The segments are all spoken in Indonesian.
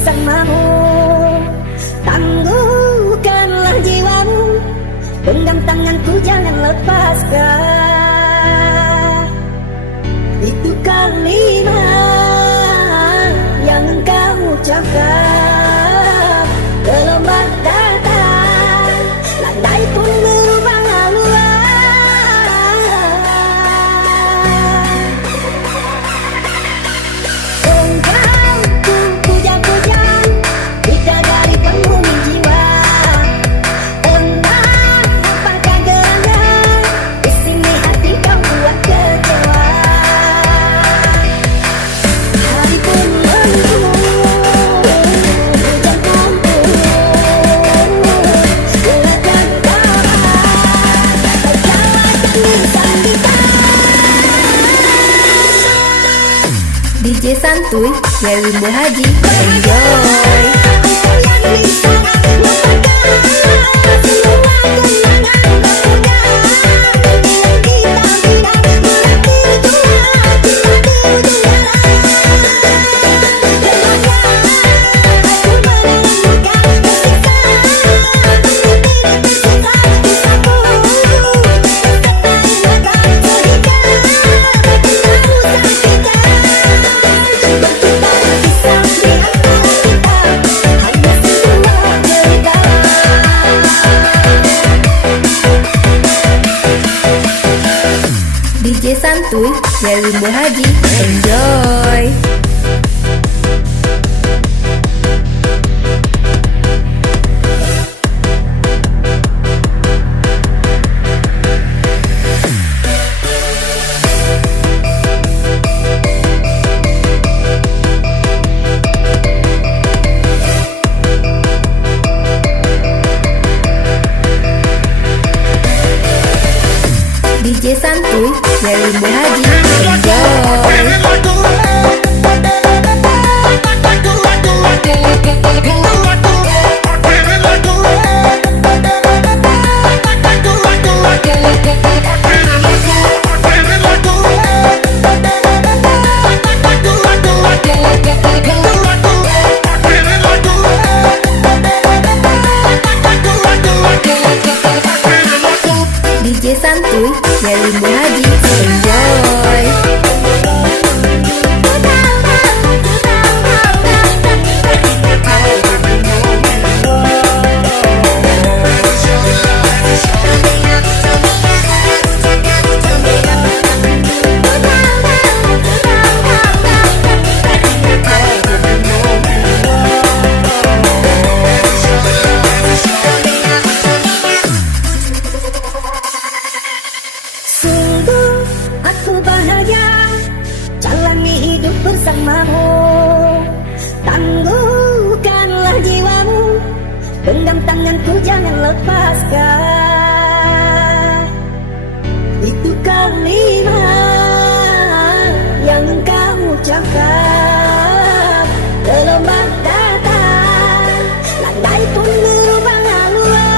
bersamamu. Tangguhkanlah jiwamu, genggam tanganku jangan lepaskan. Itu kalimat yang engkau ucapkan. Gelombang datang, landai pun berubah haluan. Engkau ku puja-puja, bidadari penghuni jiwa. Entah apakah gerangan, di sini hati kau buat kecewa. Hari pun mendung, hujan pun turun, gelapkan kawan, tertawakan lisan gitar. DJ Santuy, Dewi Muhaji, enjoy. DJ Santuy, Dewi Muhaji, enjoy. DJ Santuy, Dewi Muhaji, DJ Santuy, Dewi Muhaji, enjoy. Aku bahagia jalani hidup bersamamu. Tangguhkanlah jiwamu, genggam tanganku jangan lepaskan. Itu kalimat yang engkau ucapkan. Gelombang datang, landai pun berubah haluan.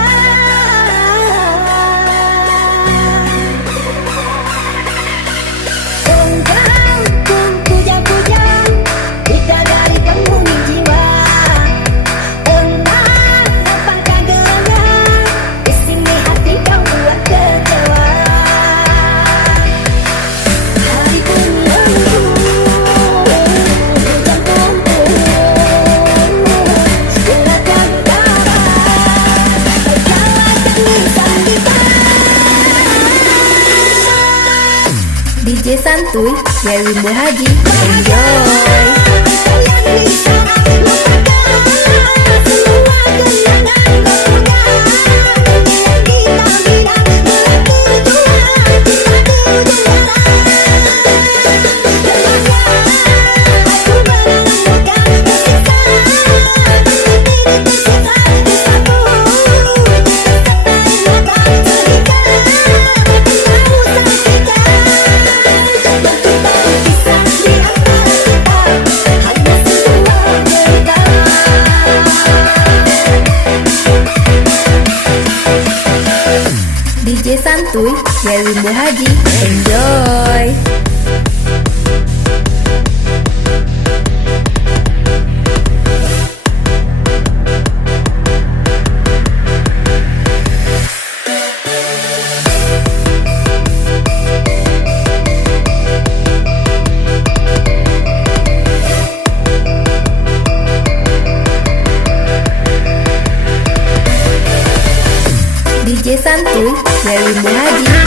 DJ Santuy, Dewi Muhaji, enjoy. DJ Santuy, Dewi Muhaji, enjoy. Santuy dari Bu Haji.